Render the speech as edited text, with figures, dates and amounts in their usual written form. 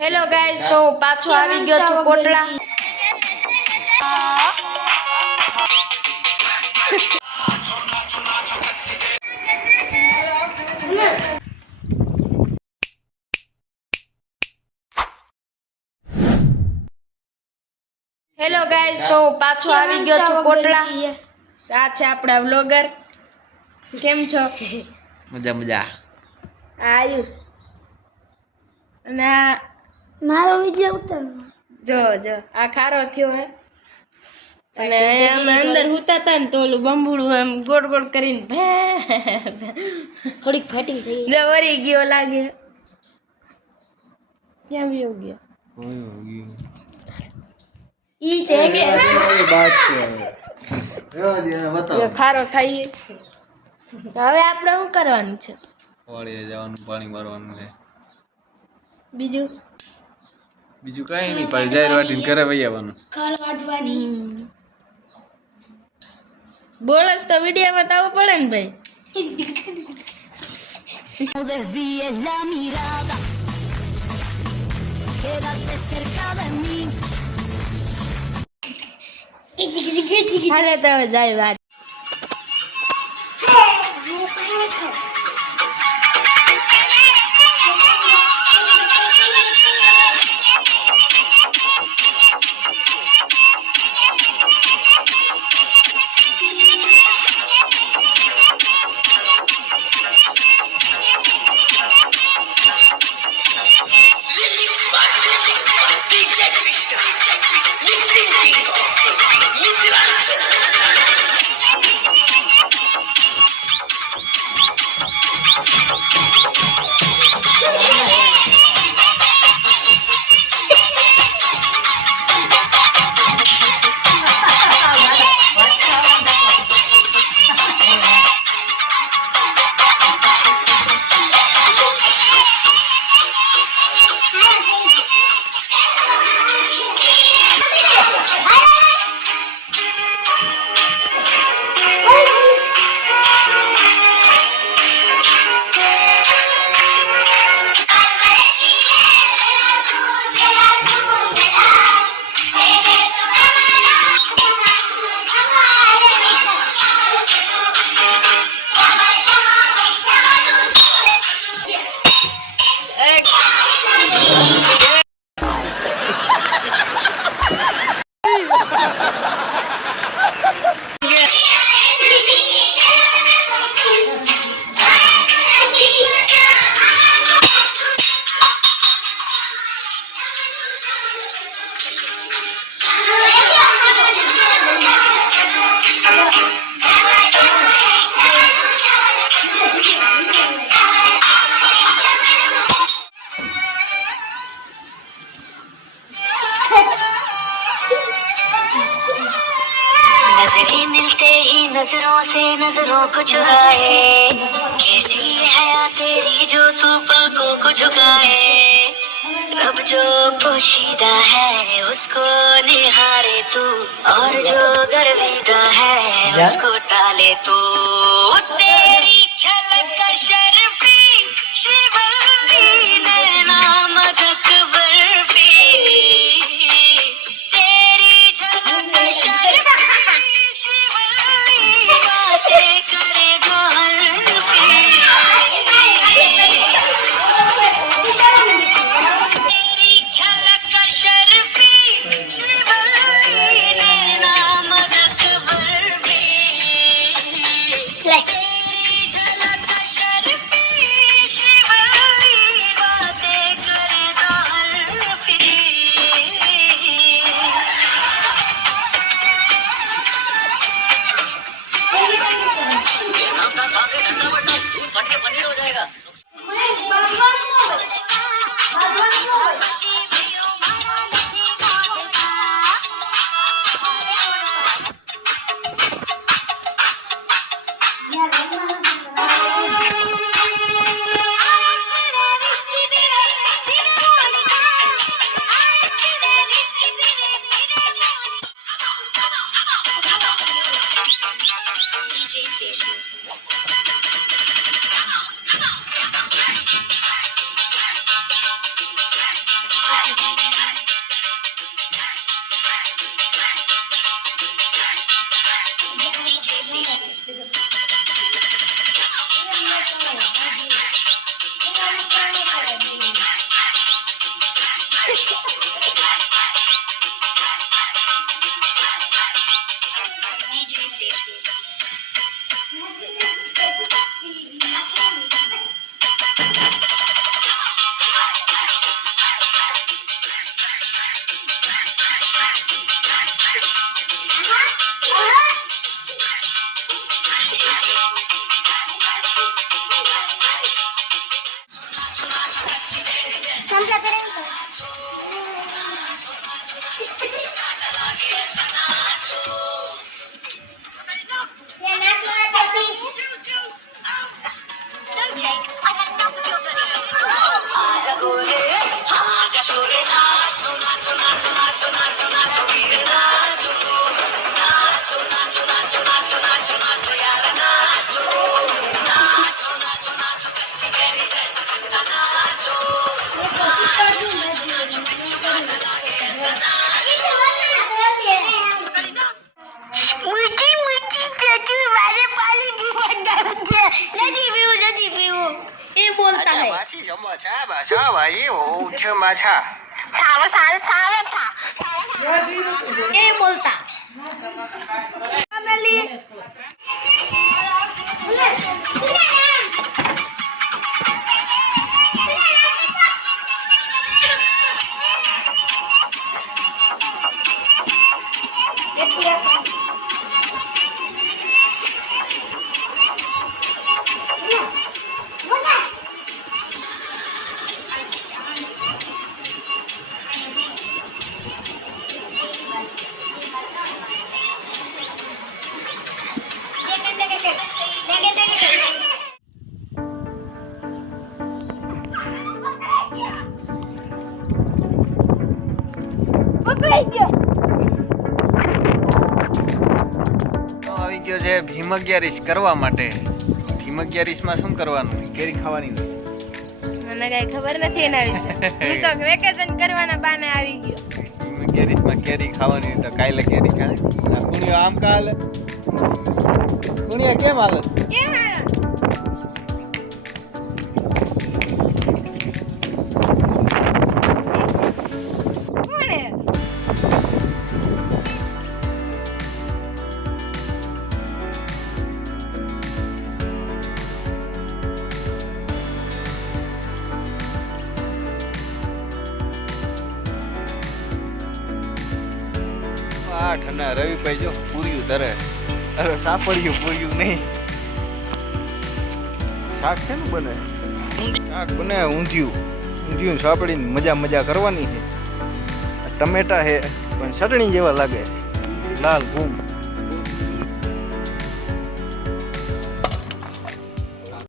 Hello guys, તો પાછો આવી ગયો છું કોટડા. હેલો ગાઈઝ, તો પાછો આવી ગયો છું કોટડા. આ છે આપણા વ્લોગર. કેમ છો? મજા મજા. આયુષ અને મારો વિડિયો ઉતારવાનો. જો આ ખારો થયો હે. અને અમે અંદર હુતા હતા ને તો ઓલું બંબુડું એમ ગોળ ગોળ કરીને થોડીક ફાઇટિંગ થઈ જો વરી ગયો લાગે. ક્યાં વયો ગયો? ઈ છે કે ખારો થાય. હવે આપણે શું કરવાનું છે? વાડીએ જવાનું, પાણી મારવાનું છે. બીજું કઈ નહીં, પછી જાહેર વાટીને ઘરે વહી આવવાનું. ખાર વાટવાની. બોલસ તો વિડીયોમાં તો આવવું પડે ને ભાઈ. હાલે તો હવે જાય વાત. नजरें मिलते ही नजरों से नजरों को चुराए, कैसी ये हया तेरी जो तू पलकों को झुकाए, रब जो पोशीदा है उसको निहारे तू, और जो गर्विदा है उसको टाले तू, तेरी झलक का शर्फी श्रीवल्ली नैना मदक बर्फी, तेरी झलक का शर्फी श्रीवल्ली बातें करे जो हल्फी, तेरी झलक का शर्फी श्रीवल्ली नैना मदक बर्फी, तेरी झलक का शर्फी श्रीवल्ली बातें करे जो हल्फी. સમજા કરે ને એ બોલતા આવી ગયો છે ભીમ 11 કરવા માટે. ભીમ 11 માં શું કરવાનું? કેરી ખાવાની હોય. મને કઈ ખબર નથી એના વિશે. હું તો વેકેશન કરવાના બાને આવી ગયો. ભીમ 11 માં કેરી ખાવાની હોય તો કાલે કેરી ખાય. કુણિયા આમ કાલે કુણિયા કેમ હાલે? કેમ હાલો? કોણે? ઠંડા રવિભાઈ જો પૂર્યું ધરે. અરે સાપડ્યું પૂર્યું નહીં. શાક છે ને બને શાક બને ઊંધિયું સાપડીને મજા કરવાની છે. ટમેટા હે પણ ચટણી જેવા લાગે લાલ ઘૂમ.